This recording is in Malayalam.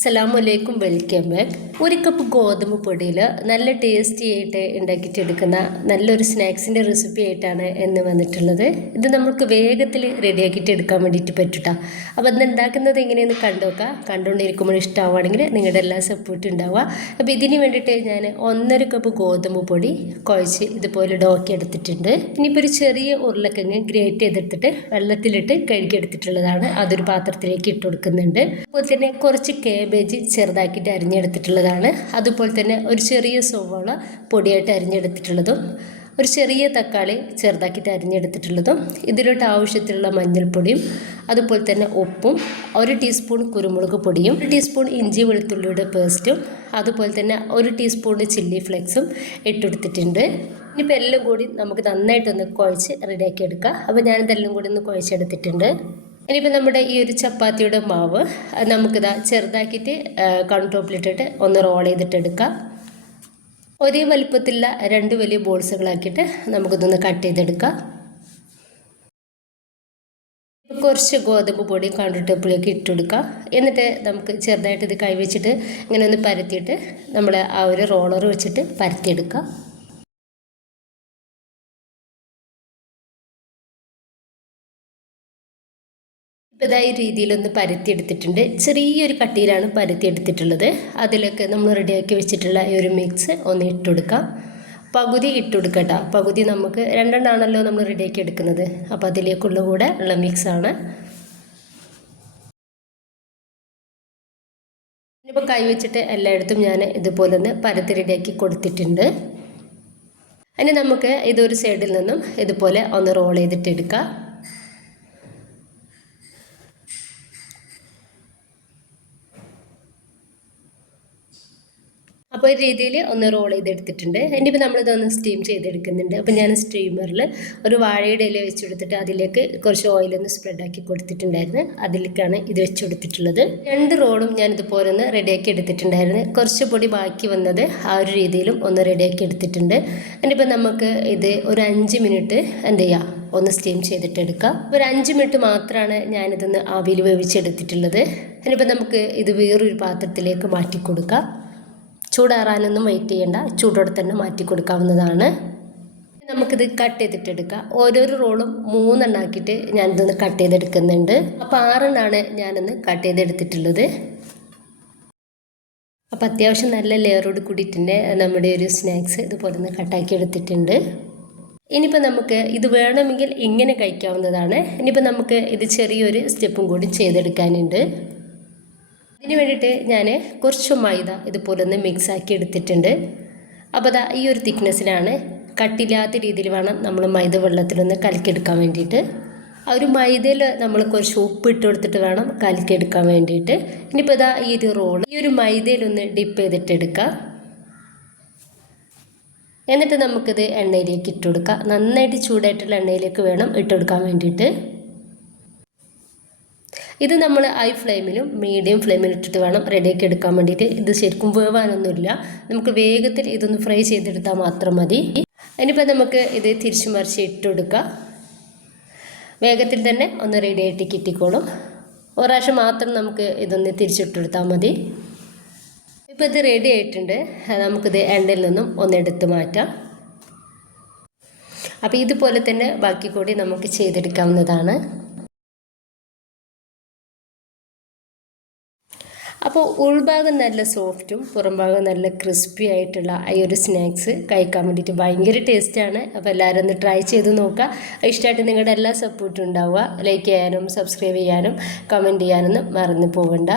അസ്സലാമു അലൈക്കും. Welcome back. ഒരു കപ്പ് ഗോതമ്പ് പൊടിയിൽ നല്ല ടേസ്റ്റി ആയിട്ട് ഉണ്ടാക്കിയിട്ടെടുക്കുന്ന നല്ലൊരു സ്നാക്സിന്റെ റെസിപ്പി ആയിട്ടാണ് എന്ന് വന്നിട്ടുള്ളത്. ഇത് നമുക്ക് വേഗത്തിൽ റെഡിയാക്കിയിട്ട് എടുക്കാൻ വേണ്ടിയിട്ട് പറ്റൂട്ടാ. അപ്പോൾ അത് ഉണ്ടാക്കുന്നത് എങ്ങനെയെന്ന് കണ്ടുനോക്കാം കണ്ടുകൊണ്ടിരിക്കുമ്പോൾ ഇഷ്ടമാവുകയാണെങ്കിൽ നിങ്ങളുടെ എല്ലാ സപ്പോർട്ടും ഉണ്ടാവുക. അപ്പോൾ ഇതിന് വേണ്ടിയിട്ട് ഞാൻ ഒന്നര കപ്പ് ഗോതമ്പ് പൊടി കുഴച്ച് ഇതുപോലെ ഡോക്കി എടുത്തിട്ടുണ്ട്. ഇനിയിപ്പോൾ ഒരു ചെറിയ ഉരുളക്കിഴങ്ങ് ഗ്രേറ്റ് ചെയ്തെടുത്തിട്ട് വെള്ളത്തിലിട്ട് കഴുകിയെടുത്തിട്ടുള്ളതാണ്. അതൊരു പാത്രത്തിലേക്ക് ഇട്ട് കൊടുക്കുന്നുണ്ട്. അതുപോലെ തന്നെ കുറച്ച് കേബേജ് ചെറുതാക്കിയിട്ട് അരിഞ്ഞെടുത്തിട്ടുള്ളതാണ്. അതുപോലെ തന്നെ ഒരു ചെറിയ സോവാണ് പൊടിയായിട്ട് അരിഞ്ഞെടുത്തിട്ടുള്ളതും ഒരു ചെറിയ തക്കാളി ചെറുതാക്കിയിട്ട് അരിഞ്ഞെടുത്തിട്ടുള്ളതും ഇതിലോട്ട് ആവശ്യത്തിലുള്ള മഞ്ഞൾപ്പൊടിയും അതുപോലെ തന്നെ ഉപ്പും ഒരു ടീസ്പൂൺ കുരുമുളക് പൊടിയും ഒരു ടീസ്പൂൺ ഇഞ്ചി വെളുത്തുള്ളിയുടെ പേസ്റ്റും അതുപോലെ തന്നെ ഒരു ടീസ്പൂൺ ചില്ലി ഫ്ലേക്സും ഇട്ടെടുത്തിട്ടുണ്ട്. ഇനിയിപ്പോൾ എല്ലാം കൂടി നമുക്ക് നന്നായിട്ടൊന്ന് കുഴച്ച് റെഡിയാക്കി എടുക്കാം. അപ്പോൾ ഞാനിതെല്ലാം കൂടി ഒന്ന് കുഴച്ചെടുത്തിട്ടുണ്ട്. ഇനിയിപ്പോൾ നമ്മുടെ ഈ ഒരു ചപ്പാത്തിയുടെ മാവ് നമുക്കിതാ ചെറുതാക്കിയിട്ട് കൺട്രോപ്പിലിട്ടിട്ട് ഒന്ന് റോൾ ചെയ്തിട്ട് എടുക്കാം. ഒരേ വലുപ്പത്തിലുള്ള രണ്ട് വലിയ ബോൾസുകളാക്കിയിട്ട് നമുക്കിതൊന്ന് കട്ട് ചെയ്തെടുക്കാം. കുറച്ച് ഗോതമ്പ് പൊടി കൗണ്ടർ ടോപ്പിലേക്ക് ഇട്ട് കൊടുക്കാം എന്നിട്ട് നമുക്ക് ചെറുതായിട്ട് ഇത് കൈവച്ചിട്ട് ഇങ്ങനെ ഒന്ന് പരത്തിയിട്ട് നമ്മൾ ആ ഒരു റോളർ വെച്ചിട്ട് പരത്തിയെടുക്കാം. ഇപ്പോൾ ഇതായി രീതിയിലൊന്ന് പരത്തിയെടുത്തിട്ടുണ്ട്. ചെറിയൊരു കട്ടിയിലാണ് പരത്തിയെടുത്തിട്ടുള്ളത്. അതിലൊക്കെ നമ്മൾ റെഡിയാക്കി വെച്ചിട്ടുള്ള ഈ ഒരു മിക്സ് ഒന്ന് ഇട്ട് കൊടുക്കാം. പകുതി ഇട്ട് കൊടുക്കട്ടോ പകുതി നമുക്ക് രണ്ടെണ്ണമാണല്ലോ നമ്മൾ റെഡിയാക്കി എടുക്കുന്നത്. അപ്പോൾ അതിലേക്കുള്ള കൂടെ ഉള്ള മിക്സാണ് ഇപ്പോൾ കൈ വെച്ചിട്ട് എല്ലായിടത്തും ഞാൻ ഇതുപോലെ ഒന്ന് പരത്തി റെഡിയാക്കി കൊടുത്തിട്ടുണ്ട്. ഇനി നമുക്ക് ഇതൊരു സൈഡിൽ നിന്നും ഇതുപോലെ ഒന്ന് റോൾ ചെയ്തിട്ട് എടുക്കാം. അപ്പോൾ ഒരു രീതിയിൽ ഒന്ന് റോൾ ചെയ്തെടുത്തിട്ടുണ്ട്. ഇനിയിപ്പോൾ നമ്മളിതൊന്ന് സ്റ്റീം ചെയ്തെടുക്കുന്നുണ്ട്. അപ്പോൾ ഞാൻ സ്റ്റീമറിൽ ഒരു വാഴയുടെ ഇല വെച്ചെടുത്തിട്ട് അതിലേക്ക് കുറച്ച് ഓയിലൊന്ന് സ്പ്രെഡാക്കി കൊടുത്തിട്ടുണ്ടായിരുന്നു. അതിലേക്കാണ് ഇത് വെച്ചെടുത്തിട്ടുള്ളത്. രണ്ട് റോളും ഞാൻ ഇതുപോലെ ഒന്ന് റെഡിയാക്കി എടുത്തിട്ടുണ്ടായിരുന്നു. കുറച്ച് പൊടി ബാക്കി വന്നത് ആ ഒരു രീതിയിലും ഒന്ന് റെഡിയാക്കി എടുത്തിട്ടുണ്ട്. ഇനിയിപ്പോൾ നമുക്ക് ഇത് ഒരു അഞ്ച് മിനിറ്റ് എന്ത് ചെയ്യാം? ഒന്ന് സ്റ്റീം ചെയ്തിട്ടെടുക്കാം ഒരു അഞ്ച് മിനിറ്റ് മാത്രമാണ് ഞാനിതൊന്ന് ആവിയിൽ വേവിച്ചെടുത്തിട്ടുള്ളത്. ഇനിയിപ്പോൾ നമുക്ക് ഇത് വേറൊരു പാത്രത്തിലേക്ക് മാറ്റി കൊടുക്കാം. ചൂടാറാനൊന്നും വെയിറ്റ് ചെയ്യേണ്ട. ചൂടോടെ തന്നെ മാറ്റി കൊടുക്കാവുന്നതാണ്. നമുക്കിത് കട്ട് ചെയ്തിട്ട് എടുക്കാം ഓരോരോ റോളും മൂന്നെണ്ണാക്കിയിട്ട് ഞാനിതൊന്ന് കട്ട് ചെയ്തെടുക്കുന്നുണ്ട്. അപ്പോൾ ആറെണ്ണാണ് ഞാനൊന്ന് കട്ട് ചെയ്തെടുത്തിട്ടുള്ളത്. അപ്പോൾ അത്യാവശ്യം നല്ല ലെയറോട് കൂടിയിട്ടുണ്ട്. നമ്മുടെ ഒരു സ്നാക്സ് ഇതുപോലെ ഒന്ന് കട്ടാക്കി എടുത്തിട്ടുണ്ട്. ഇനിയിപ്പോൾ നമുക്ക് ഇത് വേണമെങ്കിൽ ഇങ്ങനെ കഴിക്കാവുന്നതാണ്. ഇനിയിപ്പോൾ നമുക്ക് ഇത് ചെറിയൊരു സ്റ്റെപ്പും കൂടി ചെയ്തെടുക്കാനുണ്ട്. ഇതിന് വേണ്ടിയിട്ട് ഞാൻ കുറച്ച് മൈദ ഇതുപോലെ ഒന്ന് മിക്സ് ആക്കി എടുത്തിട്ടുണ്ട്. അപ്പോൾ അതാ ഈ ഒരു തിക്നെസ്സിലാണ് കട്ടില്ലാത്ത രീതിയിൽ വേണം നമ്മൾ മൈദ വെള്ളത്തിലൊന്ന് കലക്കിയെടുക്കാൻ വേണ്ടിയിട്ട്. ആ ഒരു മൈദയിൽ നമ്മൾ കുറച്ച് ഉപ്പ് ഇട്ട് കൊടുത്തിട്ട് വേണം കലക്കിയെടുക്കാൻ വേണ്ടിയിട്ട്. ഇനിയിപ്പോൾ ഇതാ ഈ ഒരു റോൾ ഈ ഒരു മൈദയിലൊന്ന് ഡിപ്പ് ചെയ്തിട്ട് എടുക്കാം. എന്നിട്ട് നമുക്കിത് എണ്ണയിലേക്ക് ഇട്ട് കൊടുക്കാം. നന്നായിട്ട് ചൂടായിട്ടുള്ള എണ്ണയിലേക്ക് വേണം ഇട്ട് കൊടുക്കാൻ വേണ്ടിയിട്ട്. ഇത് നമ്മൾ ഹൈ ഫ്ലെയിമിലും മീഡിയം ഫ്ലെയിമിലും ഇട്ടിട്ട് വേണം റെഡിയാക്കി എടുക്കാൻ വേണ്ടിയിട്ട്. ഇത് ശരിക്കും വേവാനൊന്നുമില്ല. നമുക്ക് വേഗത്തിൽ ഇതൊന്ന് ഫ്രൈ ചെയ്തെടുത്താൽ മാത്രം മതി. ഇനിയിപ്പോൾ നമുക്ക് ഇത് തിരിച്ചു മറിച്ച് ഇട്ടെടുക്കാം വേഗത്തിൽ തന്നെ ഒന്ന് റെഡി ആയിട്ട് കിട്ടിക്കോളും. ഒരു പ്രാവശ്യം മാത്രം നമുക്ക് ഇതൊന്ന് തിരിച്ചിട്ടെടുത്താൽ മതി. ഇപ്പോൾ ഇത് റെഡി ആയിട്ടുണ്ട്. നമുക്കിത് എണ്ണയിൽ നിന്നും ഒന്ന് എടുത്ത് മാറ്റാം. അപ്പോൾ ഇതുപോലെ തന്നെ ബാക്കി കൂടി നമുക്ക് ചെയ്തെടുക്കാവുന്നതാണ്. അപ്പോൾ ഉൾഭാഗം നല്ല സോഫ്റ്റും പുറം ഭാഗം നല്ല ക്രിസ്പി ആയിട്ടുള്ള ഈ ഒരു സ്നാക്സ് കഴിക്കാൻ വേണ്ടിയിട്ട് ഭയങ്കര ടേസ്റ്റാണ് അപ്പോൾ എല്ലാവരും ഒന്ന് ട്രൈ ചെയ്ത് നോക്കുക. ഇഷ്ടമായിട്ട് നിങ്ങളുടെ എല്ലാ സപ്പോർട്ടും ഉണ്ടാവുക. ലൈക്ക് ചെയ്യാനും സബ്സ്ക്രൈബ് ചെയ്യാനും കമന്റ് ചെയ്യാനൊന്നും മറന്നു പോകണ്ട